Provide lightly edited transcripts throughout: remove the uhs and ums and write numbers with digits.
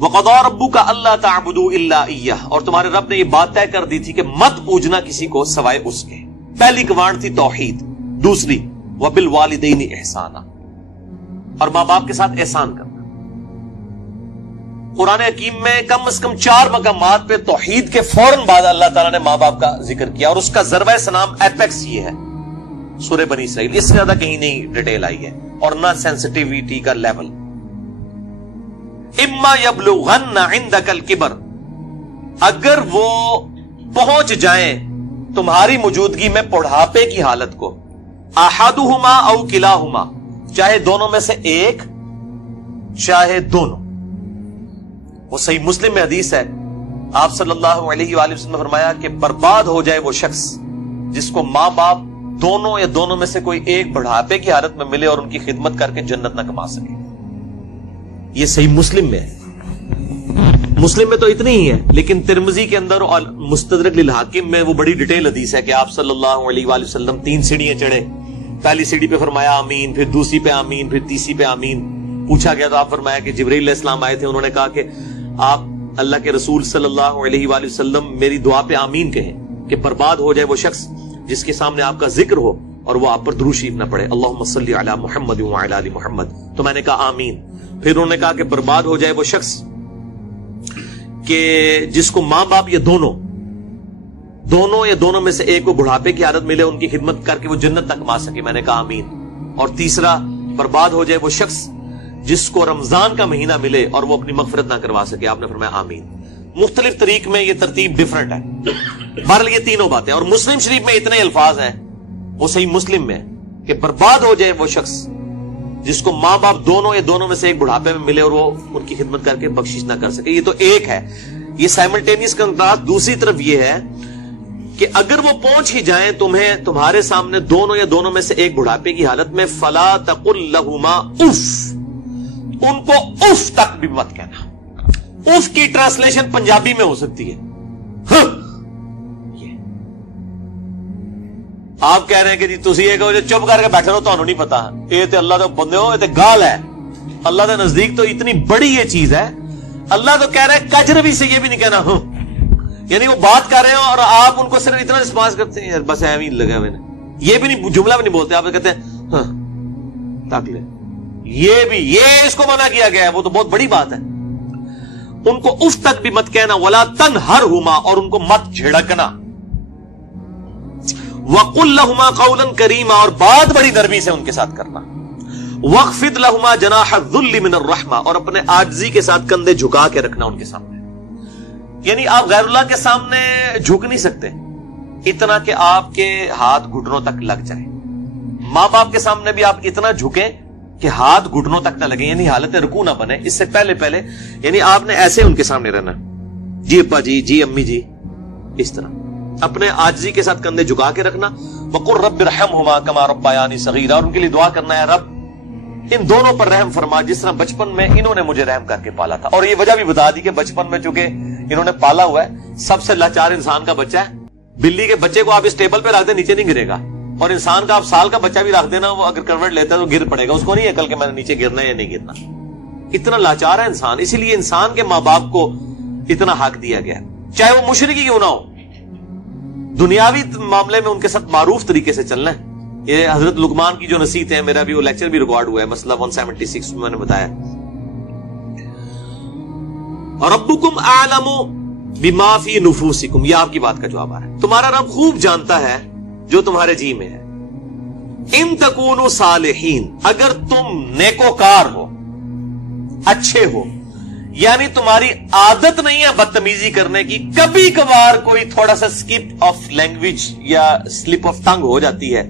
وَقَضَىٰ رَبُّكَ أَلَّا تَعْبُدُوا إِلَّا إِيَّهُ، اور تمہارے رب نے یہ بات طے کر دی تھی کہ مت پوجنا کسی کو سوائے اس کے. پہلی کمانڈ تھی توحید. دوسری وَبِالْوَالِدَيْنِ إِحْسَانًا، اور ماں باپ کے ساتھ احسان کرنا. قرآن حکیم میں کم از کم 4 مقامات پہ توحید کے فوراً بعد اللہ تعالیٰ نے ماں باپ کا ذکر کیا، اور اس کا ضربہ سلام ایپیکس یہ ہے سورہ بنی اسرائیل. اس سے زیادہ کہیں نہیں ڈیٹیل آئی ہے، اور نہ سینسٹیویٹی کا لیول. اما یبلغن عندک الکبر، اگر وہ پہنچ جائیں تمہاری موجودگی میں بڑھاپے کی حالت کو، احدہما او کلاہما، چاہے دونوں میں سے ایک چاہے دونوں. وہ صحیح مسلم میں حدیث ہے، آپ صلی اللہ علیہ وآلہ وسلم نے فرمایا کہ برباد ہو جائے وہ شخص جس کو ماں باپ دونوں یا دونوں میں سے کوئی ایک بڑھاپے کی حالت میں ملے اور ان کی خدمت کر کے جنت نہ کما سکے. یہ صحیح مسلم میں ہے. مسلم میں تو اتنی ہی ہے، لیکن ترمذی کے اندر اور مستدرک للحاکم میں وہ بڑی ڈیٹیل حدیث ہے کہ آپ صلی اللہ علیہ وآلہ وسلم 3 سیڑھیاں چڑھے. پہلی سیڑھی پہ فرمایا آمین، پھر دوسری پہ آمین، پھر تیسری پہ آمین. پوچھا گیا تو آپ فرمایا کہ جبرائیل علیہ السلام آئے تھے، انہوں نے کہا کہ آپ اللہ کے رسول صلی اللہ علیہ وآلہ وسلم میری دعا پہ آمین کہیں کہ برباد ہو جائے وہ شخص جس کے سامنے آپ کا ذکر ہو اور وہ آپ پر درود شریف نہ پڑھے، اللہم صلی علی محمد وعلی آل محمد. تو میں نے کہا آمین. پھر انہوں نے کہا کہ برباد ہو جائے وہ شخص کہ جس کو ماں باپ یہ دونوں یا دونوں میں سے ایک کو بڑھاپے کی حالت ملے، ان کی خدمت کر کے وہ جنت تک کما سکے. میں نے کہا آمین. اور تیسرا، برباد ہو جائے وہ شخص جس کو رمضان کا مہینہ ملے اور وہ اپنی مغفرت نہ کروا سکے. آپ نے فرمایا آمین. مختلف طریق میں یہ ترتیب ڈیفرنٹ ہے. بہرحال یہ تینوں باتیں، اور مسلم شریف میں اتنے الفاظ ہیں، وہ صحیح مسلم میں کہ برباد ہو جائے وہ شخص جس کو ماں باپ دونوں یا دونوں میں سے ایک بڑھاپے میں ملے اور وہ ان کی خدمت کر کے بخشش نہ کر سکے. یہ تو ایک ہے، یہ سائملٹینیس کنٹراسٹ. دوسری طرف یہ ہے کہ اگر وہ پہنچ ہی جائیں تمہارے سامنے دونوں یا دونوں میں سے ایک بڑھاپے کی حالت میں، فلا تقل لہما اف، ان کو اف تک بھی مت کہنا. اف کی ٹرانسلیشن پنجابی میں ہو سکتی ہے آپ کہہ رہے ہیں کہ جی تسی یہ کہو چپ کر کے بیٹھے رہو، تانوں نہیں پتا. یہ تے اللہ دے بندے ہو، یہ تے گال ہے. اللہ دے نزدیک تو اتنی بڑی یہ چیز ہے. اللہ تو کہہ رہے ہیں کجروی سے یہ بھی نہیں کہنا یعنی وہ بات کر رہے ہیں اور آپ ان کو صرف اتنا رسپانس کرتے ہیں بس ایویں ہی لگا ہوئے. یہ بھی نہیں، جملہ بھی نہیں بولتے. آپ کہتے ہیں ہاں تاک لے، یہ اس کو منع کیا گیا ہے. وہ تو بہت بڑی بات ہے. ان کو اف تک بھی مت کہنا. ولا تنہرہما، اور ان کو مت جھڑکنا. وَقُلْ لَهُمَا قَوْلًا كَرِيمًا، اور بات بڑی نرمی سے ان کے ساتھ کرنا. وَاخْفِضْ لَهُمَا جَنَاحَ الذُّلِّ مِنَ الرَّحْمَةِ، اور اپنے عاجزی کے ساتھ کندھے جھکا کے رکھنا ان کے سامنے. یعنی آپ غیر اللہ کے سامنے جھک نہیں سکتے اتنا کہ آپ کے ہاتھ گھٹنوں تک لگ جائیں. ماں باپ کے سامنے بھی آپ اتنا جھکیں کہ ہاتھ گھٹنوں تک نہ لگیں، یعنی حالت رکوع نہ بنے. اس سے پہلے یعنی آپ نے ایسے ان کے سامنے رہنا، جی ابا جی، جی امی جی، اس طرح اپنے عاجزی کے ساتھ کندھے جھکا کے رکھنا. وَقُلْ رَبِّ ارْحَمْهُمَا كَمَا رَبَّيَانِي صَغِيرًا، اور ان کے لیے دعا کرنا ہے رب ان دونوں پر رحم فرما جس طرح بچپن میں انہوں نے مجھے رحم کر کے پالا تھا. اور یہ وجہ بھی بتا دی کہ بچپن میں چونکہ انہوں نے پالا ہوا ہے، سب سے لاچار انسان کا بچہ ہے. بلی کے بچے کو آپ اس ٹیبل پہ رکھ دیں نیچے نہیں گرے گا، اور انسان کا آپ سال کا بچہ بھی رکھ دینا، وہ اگر کروٹ لیتا ہے تو گر پڑے گا. اس کو نہیں عقل کہ میں نے نیچے گرنا ہے یا نہیں گرنا. اتنا لاچار ہے انسان. اسی لیے انسان کے ماں باپ کو اتنا حق دیا گیا، چاہے وہ مشرک ہی کیوں نہ ہو. دنیاوی معاملے میں ان کے ساتھ معروف طریقے سے چلنا ہے. یہ حضرت لقمان کی جو نصیحت ہے، میرا بھی وہ لیکچر بھی ریکارڈ ہوا ہے، مسئلہ 176 میں نے بتایا. ربکم اعلم بما فی نفوسکم، یہ آپ کی بات کا جواب آ رہا ہے. تمہارا رب خوب جانتا ہے جو تمہارے جی میں ہے. ان تکونوا صالحین، اگر تم نیکوکار ہو، اچھے ہو، یعنی تمہاری عادت نہیں ہے بدتمیزی کرنے کی، کبھی کبھار کوئی تھوڑا سا سکپ آف لینگویج یا سلپ آف ٹنگ ہو جاتی ہے،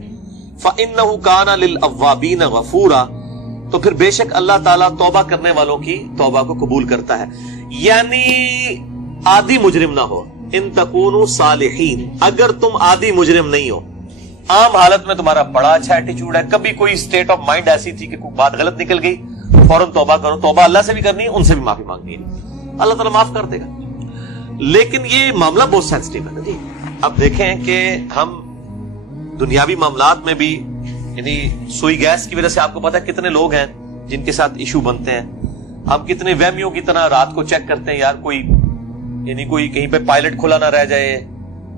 فَإِنَّهُ كَانَ لِلْأَوَّابِينَ غَفُورًا، تو پھر بے شک اللہ تعالیٰ توبہ کرنے والوں کی توبہ کو قبول کرتا ہے. یعنی عادی مجرم نہ ہو. ان تکونوا صالحین، اگر تم عادی مجرم نہیں ہو، عام حالت میں تمہارا بڑا اچھا ایٹیچیوڈ ہے، کبھی کوئی اسٹیٹ آف مائنڈ ایسی تھی کہ کوئی بات غلط نکل گئی، فوراً توبہ کرو. توبہ اللہ سے بھی کرنی ہے، ان سے بھی معافی مانگنی ہے، اللہ تعالیٰ معاف کر دے گا. لیکن یہ معاملہ بہت سینسٹیو ہے نا جی. اب دیکھیں کہ ہم دنیاوی معاملات میں بھی، یعنی سوئی گیس کی وجہ سے آپ کو پتا ہے کتنے لوگ ہیں جن کے ساتھ ایشو بنتے ہیں. ہم کتنے وہمیوں کی طرح رات کو چیک کرتے ہیں یار کوئی کہیں پہ پائلٹ کھلا نہ رہ جائے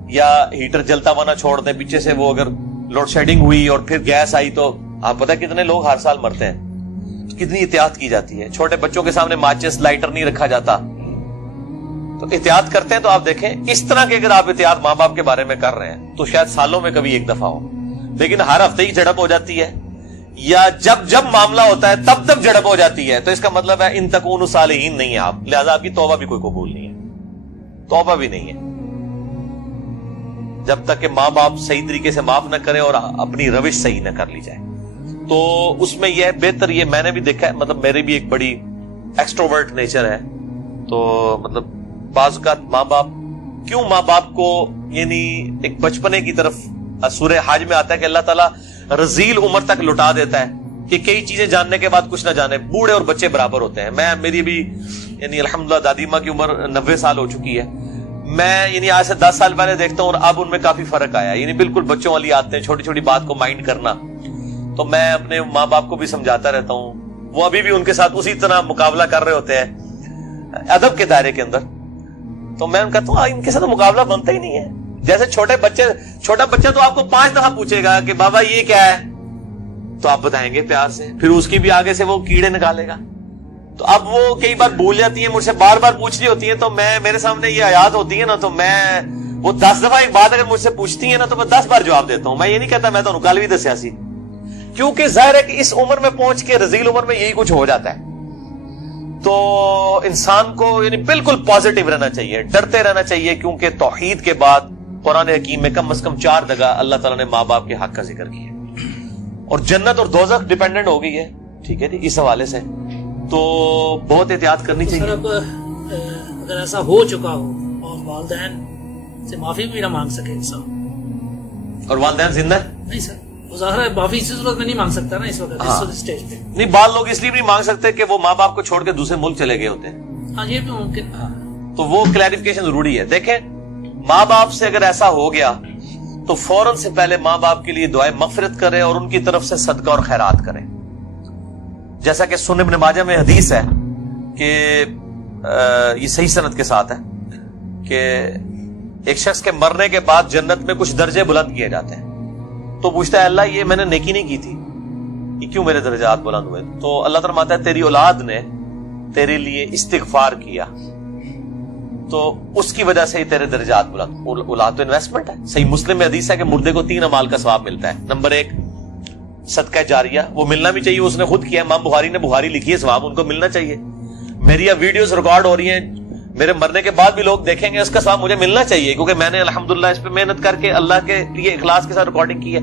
یا ہیٹر جلتا ہوا نہ چھوڑ دیں پیچھے سے، وہ اگر لوڈ شیڈنگ ہوئی اور پھر گیس آئی تو آپ پتہ کتنے لوگ ہر سال مرتے ہیں. کتنی احتیاط کی جاتی ہے. چھوٹے بچوں کے سامنے ماچس لائٹر نہیں رکھا جاتا، تو احتیاط کرتے ہیں. تو آپ دیکھیں اس طرح کے اگر آپ احتیاط ماں باپ کے بارے میں کر رہے ہیں تو شاید سالوں میں کبھی ایک دفعہ ہو، لیکن ہر ہفتے ہی جھڑپ ہو جاتی ہے یا جب معاملہ ہوتا ہے تب جھڑپ ہو جاتی ہے، تو اس کا مطلب ہے ان تکونوا صالحین نہیں ہے آپ، لہذا آپ کی توبہ بھی کوئی قبول نہیں ہے، توبہ بھی نہیں ہے جب تک کہ ماں باپ صحیح طریقے سے معاف نہ کریں اور اپنی روش صحیح نہ کر لی جائے. تو اس میں یہ بہتر، یہ میں نے بھی دیکھا ہے، مطلب میری بھی ایک بڑی ایکسٹروورٹ نیچر ہے، تو مطلب بعض اوقات ماں باپ کو ایک بچپنے کی طرف سورہ حج میں آتا ہے کہ اللہ تعالیٰ رذیل عمر تک لٹا دیتا ہے کہ کئی چیزیں جاننے کے بعد کچھ نہ جانے. بوڑھے اور بچے برابر ہوتے ہیں. میری بھی الحمدللہ دادی ماں کی عمر 90 سال ہو چکی ہے. میں آج سے 10 سال پہلے دیکھتا ہوں اور اب ان میں کافی فرق آیا. بالکل بچوں والی آتے ہیں، چھوٹی چھوٹی بات کو مائنڈ کرنا. تو میں اپنے ماں باپ کو بھی سمجھاتا رہتا ہوں، وہ ابھی بھی ان کے ساتھ اسی طرح مقابلہ کر رہے ہوتے ہیں ادب کے دائرے کے اندر. تو میں ان کہتا ہوں ان کے ساتھ مقابلہ بنتا ہی نہیں ہے. جیسے چھوٹا بچہ تو آپ کو 5 دفعہ پوچھے گا کہ بابا یہ کیا ہے، تو آپ بتائیں گے پیار سے، پھر اس کی بھی آگے سے وہ کیڑے نکالے گا. تو اب وہ کئی بار بھول جاتی ہیں، مجھ سے بار بار پوچھ رہی ہوتی ہیں، تو میرے سامنے یہ آیات ہوتی ہے نا، تو وہ 10 دفعہ ایک بات اگر مجھ سے پوچھتی ہیں نا تو میں 10 بار جواب دیتا ہوں. میں یہ نہیں کہتا میں تو نکال بھی دسیا سی، کیونکہ ظاہر ہے کہ اس عمر میں پہنچ کے رذیل عمر میں یہی کچھ ہو جاتا ہے. تو انسان کو بالکل پازیٹیو رہنا چاہیے، ڈرتے رہنا چاہیے، کیونکہ توحید کے بعد قرآن حکیم میں کم از کم 4 جگہ اللہ تعالیٰ نے ماں باپ کے حق کا ذکر کیا، اور جنت اور دوزخ ڈیپینڈنٹ ہو گئی ہے. ٹھیک ہے جی، اس حوالے سے تو بہت احتیاط کرنی چاہیے. سر اب اگر ایسا ہو چکا ہو اور والدین سے معافی بھی نہ مانگ سکے انسان، اور والدین زندہ نہیں سر، وہ ظاہر ہے معافی اسی صورت میں نہیں مانگ سکتا نا اس وقت اس سٹیج پہ. نہیں، بعض لوگ اس لیے بھی نہیں مانگ سکتے کہ وہ ماں باپ کو چھوڑ کے دوسرے ملک چلے گئے ہوتے ہیں. ہاں یہ بھی ممکن. تو وہ کلیریفیکیشن ضروری ہے. دیکھیں ماں باپ سے اگر ایسا ہو گیا تو فوراً سے پہلے ماں باپ کے لیے دعائیں مغفرت کریں اور ان کی طرف سے صدقہ اور خیرات کریں. جیسا کہ سنن ابن ماجہ میں حدیث ہے کہ یہ صحیح سند کے ساتھ ہے کہ ایک شخص کے مرنے کے بعد جنت میں کچھ درجے بلند کیے جاتے ہیں. تو پوچھتا ہے اللہ یہ میں نے نیکی نہیں کی تھی، یہ کیوں میرے درجات بلند ہوئے؟ تو اللہ تعالیٰ فرماتا ہے تیری اولاد نے تیرے لیے استغفار کیا تو اس کی وجہ سے ہی تیرے درجات بلند. اولاد تو انویسٹمنٹ ہے. صحیح مسلم میں حدیث ہے کہ مردے کو 3 اعمال کا ثواب ملتا ہے. نمبر 1 صدقہ جاریہ، وہ ملنا بھی چاہیے، اس نے خود کیا. امام بخاری نے بخاری لکھی ہے، ثواب ان کو ملنا چاہیے. میری اب ویڈیوز ریکارڈ ہو رہی ہیں، میرے مرنے کے بعد بھی لوگ دیکھیں گے، اس کا ثواب مجھے ملنا چاہیے کیونکہ میں نے الحمدللہ اس پہ محنت کر کے اللہ کے لیے اخلاص کے ساتھ ریکارڈنگ کی ہے.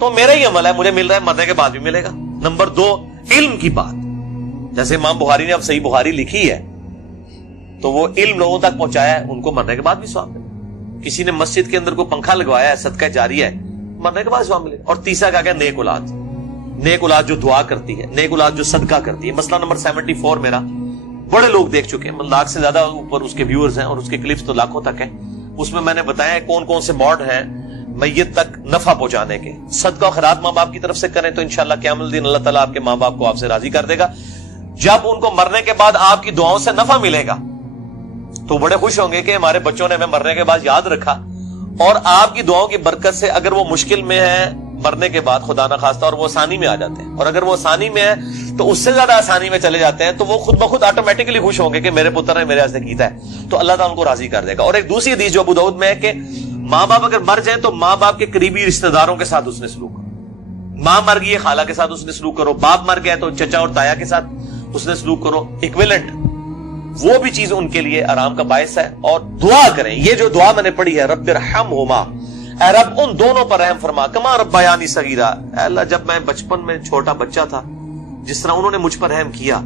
تو میرا ہی عمل ہے، مجھے مل رہا ہے، مرنے کے بعد بھی ملے گا. نمبر 2 علم کی بات، جیسے امام بخاری نے اب صحیح بخاری لکھی ہے تو وہ علم لوگوں تک پہنچایا ہے، ان کو مرنے کے بعد بھی ثواب ملے. کسی نے مسجد کے اندر کوئی پنکھا لگوایا ہے، صدقہ جاریہ ہے، مرنے کے بعد ثواب ملے. اور تیسرا کیا کہ نیک اولاد، نیک اولاد جو دعا کرتی ہے، نیک اولاد جو صدقہ کرتی ہے. مسئلہ نمبر 74 میرا بڑے لوگ دیکھ چکے ہیں، 1 لاکھ سے زیادہ اوپر اس کے ویورز ہیں اور اس کے کلپس تو لاکھوں تک ہیں. اس میں نے بتایا کون کون سے موڈ ہیں میت تک نفع پہنچانے کے. صدقہ و خیرات ماں باپ کی طرف سے کریں تو انشاءاللہ قیامت الدین اللہ تعالیٰ آپ کے ماں باپ کو آپ سے راضی کر دے گا. جب ان کو مرنے کے بعد آپ کی دعاؤں سے نفع ملے گا تو بڑے خوش ہوں گے کہ ہمارے بچوں نے ہمیں مرنے کے بعد یاد رکھا. اور آپ کی دعاؤں کی برکت سے اگر وہ مشکل میں ہے مرنے کے بعد خدا نہ خواستہ اور وہ آسانی میں آ جاتے ہیں، اور اگر وہ آسانی میں ہے تو اس سے زیادہ آسانی میں چلے جاتے ہیں، تو وہ خود بخود آٹومیٹکلی خوش ہوں گے کہ میرے پتر نے میرے واسطے کیتا ہے، تو اللہ تعالیٰ ان کو راضی کر دے گا. اور ایک دوسری حدیث جو ابو داؤد میں ہے کہ ماں باپ اگر مر جائیں تو ماں باپ کے قریبی رشتہ داروں کے ساتھ اس نے سلوک کرو. ماں مر گئی ہے خالہ کے ساتھ اس نے سلوک کرو، باپ مر گیا تو چچا اور تایا کے ساتھ اس نے سلوک کرو. ایکویلنٹ وہ بھی چیز ان کے لیے آرام کا باعث ہے. اور دعا کریں، یہ جو دعا میں نے پڑھی ہے رب ارحمہما، اے رب ان دونوں پر رحم فرما، کما ربیانی صغیرا، اے اللہ جب میں بچپن میں چھوٹا بچہ تھا جس طرح انہوں نے مجھ پر رحم کیا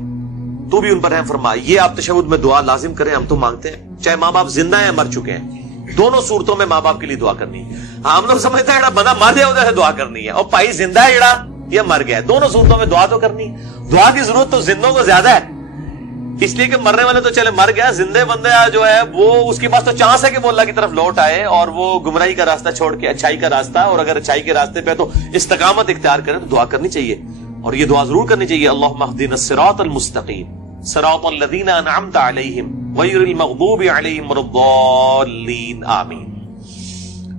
تو بھی ان پر رحم فرما. یہ آپ تشہد میں دعا لازم کریں، ہم تو مانگتے ہیں چاہے ماں باپ زندہ ہیں مر چکے ہیں، دونوں صورتوں میں ماں باپ کے لیے دعا کرنی ہے. ہم لوگ سمجھتے ہیں بندہ مر گیا ادھر سے دعا کرنی ہے، اور بھائی زندہ ہے جڑا یہ مر گیا ہے، دونوں صورتوں میں دعا تو کرنی ہے. دعا کی ضرورت تو زندوں کو زیادہ ہے، اس لیے کہ مرنے والے تو چلے مر گیا، زندے بندہ جو ہے وہ اس کے پاس تو چانس ہے کہ وہ اللہ کی طرف لوٹ آئے اور وہ گمراہی کا راستہ چھوڑ کے اچھائی کا راستہ، اور اگر اچھائی کے راستے پہ تو استقامت اختیار کرے تو دعا کرنی چاہیے. اور یہ دعا ضرور کرنی چاہیے، اللہم اہدنا الصراط المستقیم، صراط الذین انعمت علیہم غیر المغضوب علیہم ولا الضالین آمین.